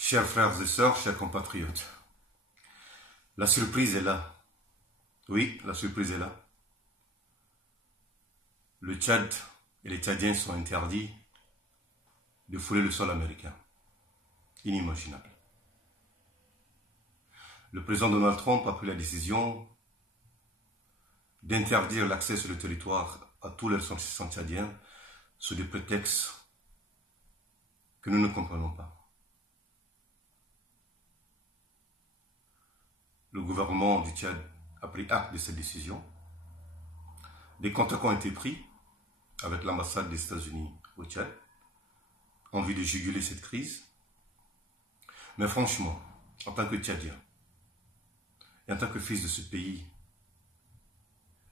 Chers frères et sœurs, chers compatriotes, la surprise est là. Oui, la surprise est là. Le Tchad et les Tchadiens sont interdits de fouler le sol américain. Inimaginable. Le président Donald Trump a pris la décision d'interdire l'accès sur le territoire à tous les ressortissants tchadiens sous des prétextes que nous ne comprenons pas. Le gouvernement du Tchad a pris acte de cette décision. Des contacts ont été pris avec l'ambassade des États-Unis au Tchad en vue de juguler cette crise. Mais franchement, en tant que Tchadien, et en tant que fils de ce pays,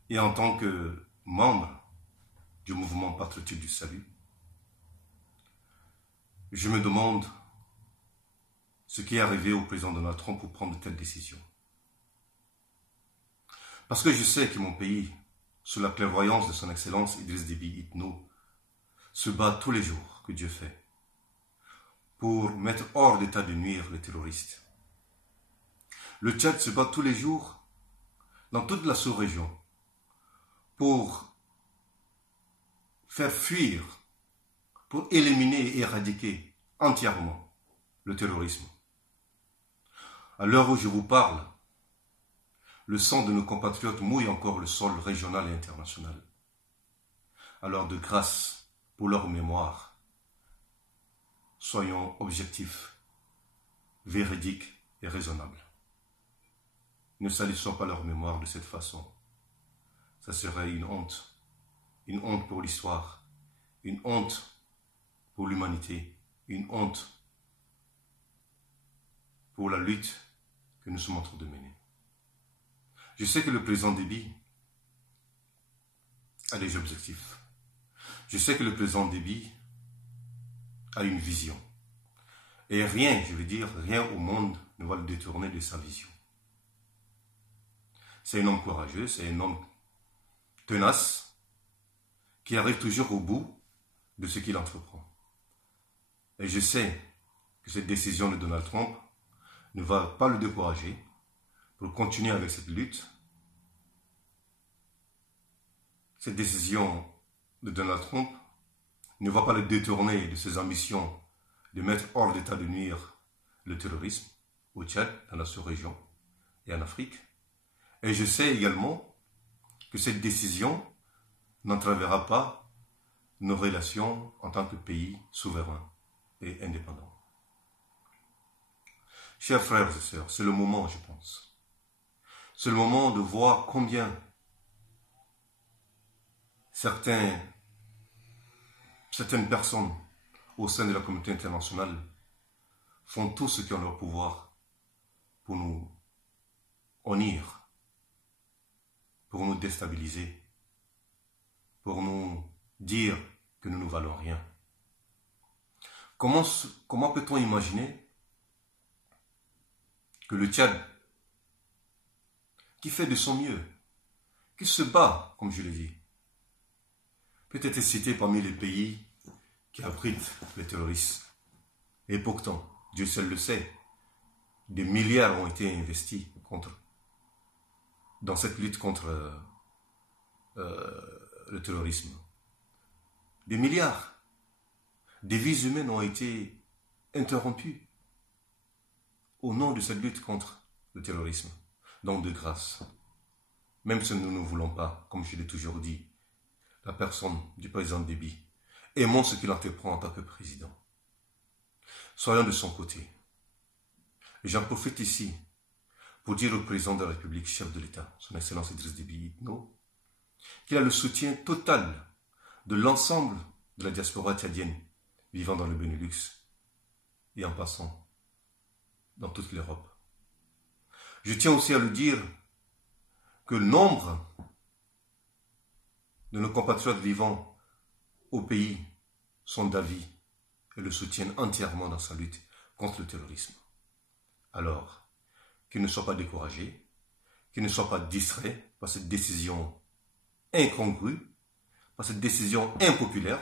et en tant que membre du mouvement patriotique du salut, je me demande ce qui est arrivé au président Donald Trump pour prendre de telles décisions. Parce que je sais que mon pays, sous la clairvoyance de son Excellence Idriss Déby Itno, se bat tous les jours que Dieu fait pour mettre hors d'état de nuire les terroristes. Le Tchad se bat tous les jours dans toute la sous-région pour faire fuir, pour éliminer et éradiquer entièrement le terrorisme. À l'heure où je vous parle, le sang de nos compatriotes mouille encore le sol régional et international. Alors de grâce pour leur mémoire, soyons objectifs, véridiques et raisonnables. Ne salissons pas leur mémoire de cette façon. Ça serait une honte pour l'histoire, une honte pour l'humanité, une honte pour la lutte que nous sommes en train de mener. Je sais que le président Déby a des objectifs. Je sais que le président Déby a une vision. Et rien, je veux dire, rien au monde ne va le détourner de sa vision. C'est un homme courageux, c'est un homme tenace, qui arrive toujours au bout de ce qu'il entreprend. Et je sais que cette décision de Donald Trump ne va pas le décourager pour continuer avec cette lutte. Cette décision de Donald Trump ne va pas le détourner de ses ambitions de mettre hors d'état de nuire le terrorisme au Tchad, dans la sous-région et en Afrique. Et je sais également que cette décision n'entravera pas nos relations en tant que pays souverain et indépendant. Chers frères et sœurs, c'est le moment, je pense. C'est le moment de voir combien certaines personnes au sein de la communauté internationale font tout ce qui est en leur pouvoir pour nous honnir, pour nous déstabiliser, pour nous dire que nous ne valons rien. Comment peut-on imaginer que le Tchad, qui fait de son mieux, qui se bat, comme je l'ai dit, peut être cité parmi les pays qui abritent les terroristes. Et pourtant, Dieu seul le sait, des milliards ont été investis dans cette lutte contre le terrorisme. Des milliards. Des vies humaines ont été interrompues au nom de cette lutte contre le terrorisme. Donc de grâce, même si nous ne voulons pas, comme je l'ai toujours dit, la personne du président Déby, aimons ce qu'il entreprend en tant que président. Soyons de son côté. Et j'en profite ici pour dire au président de la République, chef de l'État, son Excellence Idriss Déby Itno, qu'il a le soutien total de l'ensemble de la diaspora tchadienne vivant dans le Benelux et en passant dans toute l'Europe. Je tiens aussi à le dire que le nombre de nos compatriotes vivant au pays sont d'avis et le soutiennent entièrement dans sa lutte contre le terrorisme. Alors, qu'ils ne soient pas découragés, qu'ils ne soient pas distraits par cette décision incongrue, par cette décision impopulaire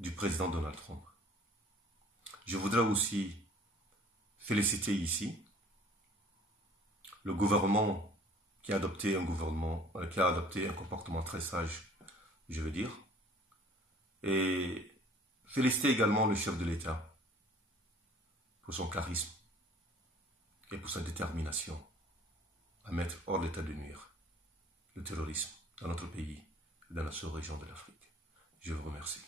du président Donald Trump. Je voudrais aussi féliciter ici le gouvernement qui a adopté un comportement très sage, je veux dire, et féliciter également le chef de l'État pour son charisme et pour sa détermination à mettre hors d'état de nuire le terrorisme dans notre pays et dans la sous-région de l'Afrique. Je vous remercie.